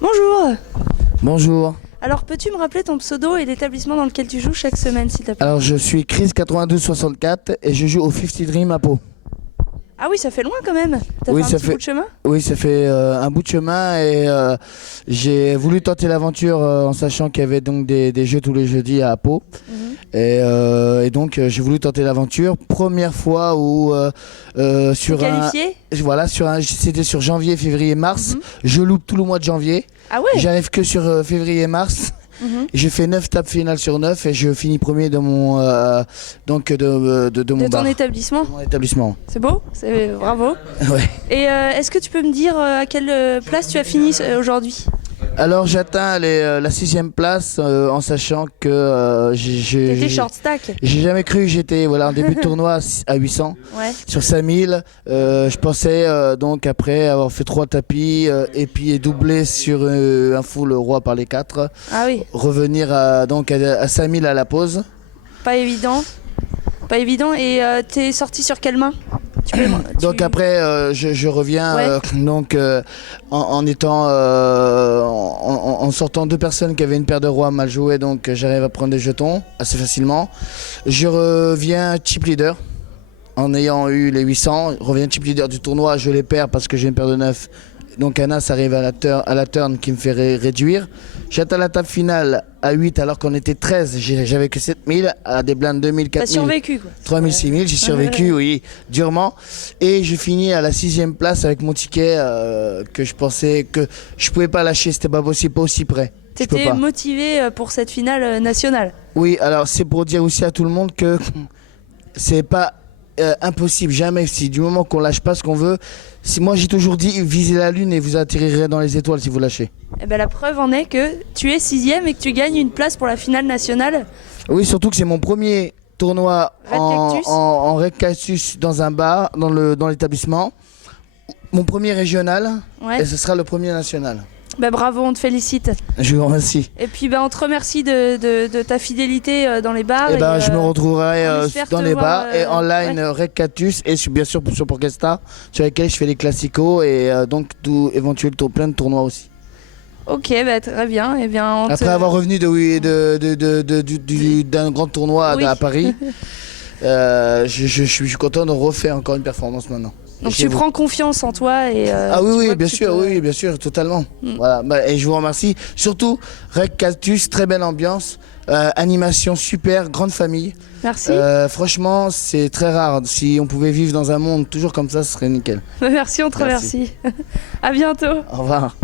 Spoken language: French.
Bonjour. Bonjour. Alors peux-tu me rappeler ton pseudo et l'établissement dans lequel tu joues chaque semaine s'il te plaît? Alors je suis Chris9264 et je joue au 50 Dream à Pau. Ah oui, ça fait loin quand même. T'as Oui, fait un petit bout de chemin? Oui, ça fait un bout de chemin et j'ai voulu tenter l'aventure en sachant qu'il y avait donc des jeux tous les jeudis à Pau. Et donc j'ai voulu tenter l'aventure. Première fois où sur Qualifié? voilà, c'était sur janvier, février, mars. Je loupe tout le mois de janvier. Ah ouais? J'arrive que sur février, mars. J'ai fait 9 tables finales sur 9 et je finis premier de mon donc de mon De ton bar. établissement? De mon établissement. C'est beau? Bravo. Ouais. Et est-ce que tu peux me dire à quelle place tu as fini aujourd'hui? Alors j'atteins la 6e place en sachant que T'étais short stack? j'ai jamais cru que j'étais en début de tournoi à 800 Ouais. sur 5000. Je pensais donc après avoir fait 3 tapis et puis doublé sur un full roi par les 4, Ah oui, revenir à 5000 à la pause. pas évident. Pas évident. Et t'es sorti sur quelle main? Donc après je reviens en étant en sortant 2 personnes qui avaient une paire de rois mal joués, donc j'arrive à prendre des jetons assez facilement. Je reviens chip leader en ayant eu les 800, je reviens chip leader du tournoi, je les perds parce que j'ai une paire de 9. Donc un as arrive à la turn qui me fait réduire. J'atteins la table finale à 8 alors qu'on était 13, j'avais que 7000 à des blindes 2000, 4000. T'as survécu quoi. 3000, 6000, j'ai survécu, oui, durement. Et je finis à la 6e place avec mon ticket que je pensais que je pouvais pas lâcher, c'était pas possible, pas aussi près. T'étais motivé pour cette finale nationale? Oui, alors c'est pour dire aussi à tout le monde que c'est pas impossible, jamais. Si du moment qu'on lâche pas ce qu'on veut, si moi j'ai toujours dit visez la lune et vous atterrirez dans les étoiles si vous lâchez. Eh ben, la preuve en est que tu es 6e et que tu gagnes une place pour la finale nationale. Oui, surtout que c'est mon premier tournoi en Red Cactus dans un bar, dans l'établissement. Mon premier régional et ce sera le premier national. Bah bravo, on te félicite. Je vous remercie. Et puis on te remercie de ta fidélité dans les bars. Et je me retrouverai dans les bars et en ligne Red Cactus et bien sûr sur Porchestar sur lesquels je fais les classicos et donc tout éventuel plein de tournois aussi. Ok, bah, très bien. Et bien après avoir revenu d'un grand tournoi à Paris, je suis content de refaire encore une performance maintenant. Donc tu prends confiance en toi et ah oui, bien sûr, totalement. Voilà, et je vous remercie. Surtout, Red Cactus, très belle ambiance, animation super, grande famille. Merci. Franchement, c'est très rare. Si on pouvait vivre dans un monde toujours comme ça, ce serait nickel. Merci, on te remercie. À bientôt. Au revoir.